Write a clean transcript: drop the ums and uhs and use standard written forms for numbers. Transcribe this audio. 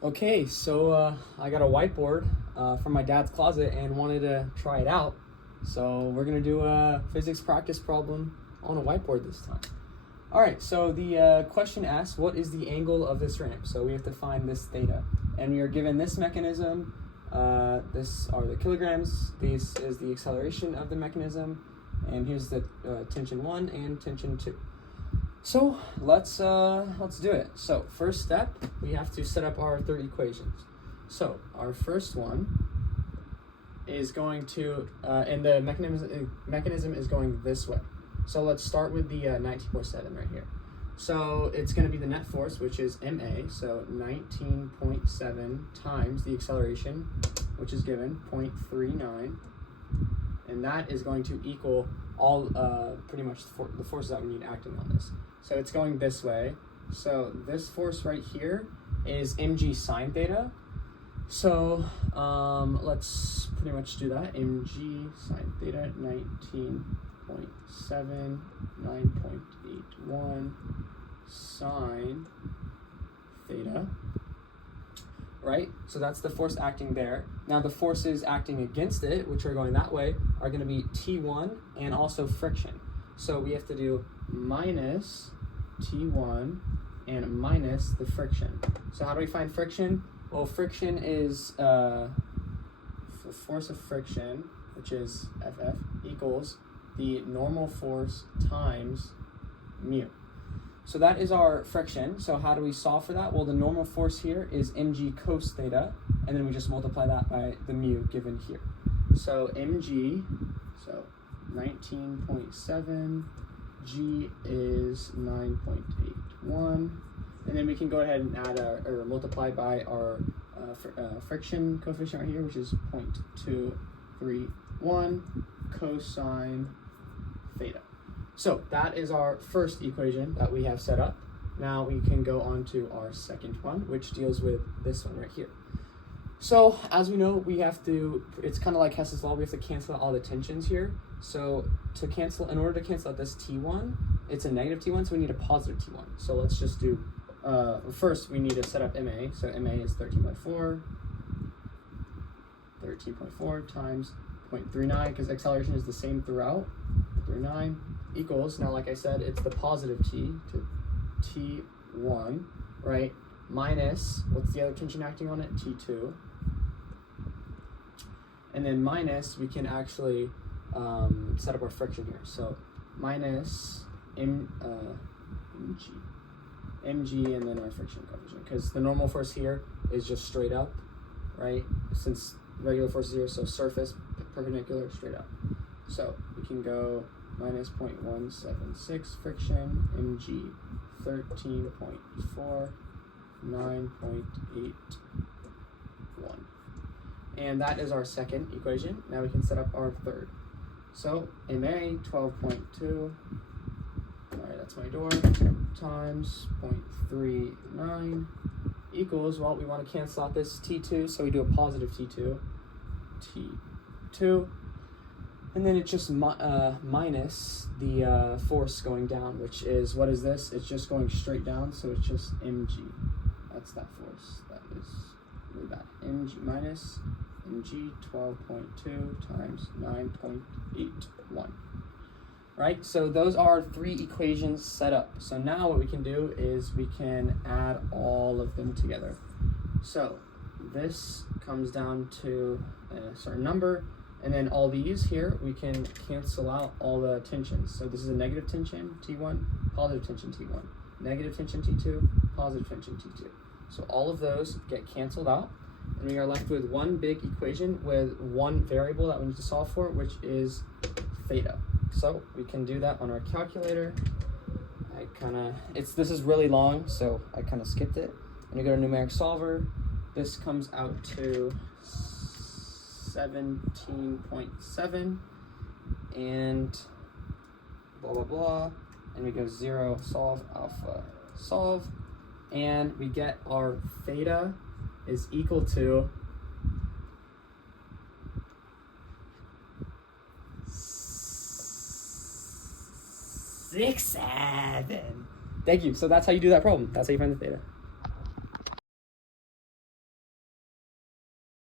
Okay, so I got a whiteboard from my dad's closet and wanted to try it out. So we're gonna do a physics practice problem on a whiteboard this time. All right, so the question asks, what is the angle of this ramp? So we have to find this theta. And we are given this mechanism, this are the kilograms, this is the acceleration of the mechanism, and here's the tension 1 and tension 2. So let's do it. So first step, we have to set up our third equations. So our first one is going to, and the mechanism is going this way. So let's start with the 19.7 right here. So it's going to be the net force, which is ma, so 19.7 times the acceleration, which is given 0.39, and that is going to equal all pretty much the forces that we need acting on this. So it's going this way. So this force right here is mg sine theta. So let's pretty much do that. Mg sine theta, 19.7, 9.81 sine theta. Right? So that's the force acting there. Now the forces acting against it, which are going that way, are going to be T1 and also friction. So we have to do minus T1 and minus the friction. So how do we find friction? Well, friction is the force of friction, which is Ff, equals the normal force times mu. So that is our friction. So how do we solve for that? Well, the normal force here is mg cos theta, and then we just multiply that by the mu given here. So mg, so 19.7, g is 9.81, and then we can go ahead and add or multiply by our friction coefficient right here, which is 0.231 cosine theta. So that is our first equation that we have set up. Now we can go on to our second one, which deals with this one right here. So as we know, we have to, it's kind of like Hess's law, we have to cancel out all the tensions here. So in order to cancel out this T1, it's a negative T1, so we need a positive T1. So let's just do, first we need to set up MA. So MA is 13.4 times 0.39, because acceleration is the same throughout, 0.39 equals, now like I said, it's the positive T to T1, right, minus, what's the other tension acting on it? T2. And then minus, we can actually set up our friction here. So minus mg, and then our friction coefficient, because the normal force here is just straight up, right, since regular force is 0, so surface perpendicular straight up. So we can go minus 0.176 friction, mg 13.4, 9.81. And that is our second equation. Now we can set up our third. So MA 12.2, alright, that's my door, times 0.39 equals, well, we want to cancel out this T2, so we do a positive T2, and then it's just minus the force going down, which is, what is this? It's just going straight down, so it's just mg. That's that force. That is really bad. Mg minus mg 12.2 times 9.81. Right? So those are 3 equations set up. So now what we can do is we can add all of them together. So this comes down to a certain number, and then all these here, we can cancel out all the tensions. So this is a negative tension, T1, positive tension, T1, negative tension, T2, positive tension, T2. So all of those get canceled out, and we are left with one big equation with one variable that we need to solve for, which is theta. So we can do that on our calculator. This is really long, so I kind of skipped it. And you go to numeric solver. This comes out to 17.7 and blah blah blah, and we go 0, solve, alpha, solve, and we get our theta is equal to 6.7. Thank you. So that's how you do that problem. That's how you find the theta.